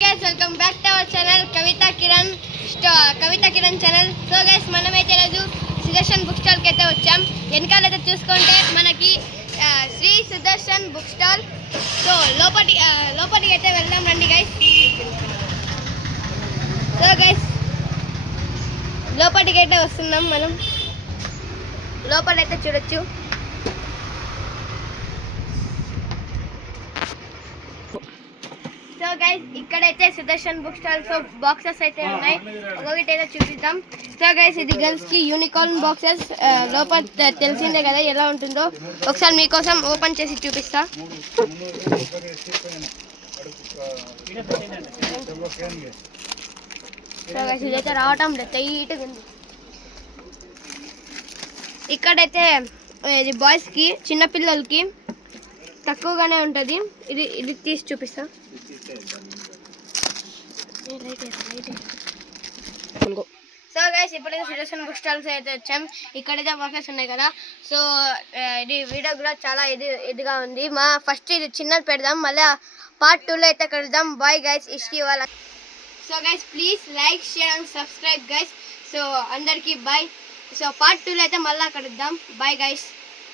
guys, welcome back to our channel Kavita Kiran channel. So guys, మనమైతే రోజు Sudarshan book stall కి అయితే వచ్చాం. వెనకాలైతే చూసుకుంటే మనకి Shri Sudarshan book stall. So లోపలికి అయితే వెళ్దాం రండి గైస్. సో గైస్, లోపలికి అయితే వస్తున్నాం మనం. లోపలైతే చూడొచ్చు. సో గైస్, ఇక్కడైతే Sudarshan book stall so boxes అయితే ఉన్నాయి. ఒక్కొక్కటి అయితే చూపిద్దాం. సో గైస్, ఇది గర్ల్స్ కి యూనికార్న్ బాక్సెస్. లోపల తెలిసిందే కదా ఎలా ఉంటుందో. ఒకసారి మీకోసం ఓపెన్ చేసి చూపిస్తా. సో గైస్, ఇదైతే రావటం టైట్గా ఉంది. ఇక్కడైతే ఇది బాయ్స్ కి, చిన్నపిల్లలకి తక్కువగానే ఉంటుంది. ఇది తీసి చూపిస్తా. సో గైస్, ఇప్పుడైతే సుదర్శన్ బుక్ స్టాల్స్ అయితే వచ్చాం. ఇక్కడైతే బాక్సెస్ ఉన్నాయి కదా. సో ఇది వీడియో కూడా చాలా ఇదిగా ఉంది. ఫస్ట్ ఇది చిన్నది పెడదాం, మళ్ళీ పార్ట్ 2లో అయితే కలుద్దాం. బాయ్ గైస్, ఇష్కి వాళ్ళ. So guys, please like, share and subscribe guys. So అందరికీ బాయ్. సో పార్ట్ 2లో అయితే మళ్ళీ కలుద్దాం. Bye guys.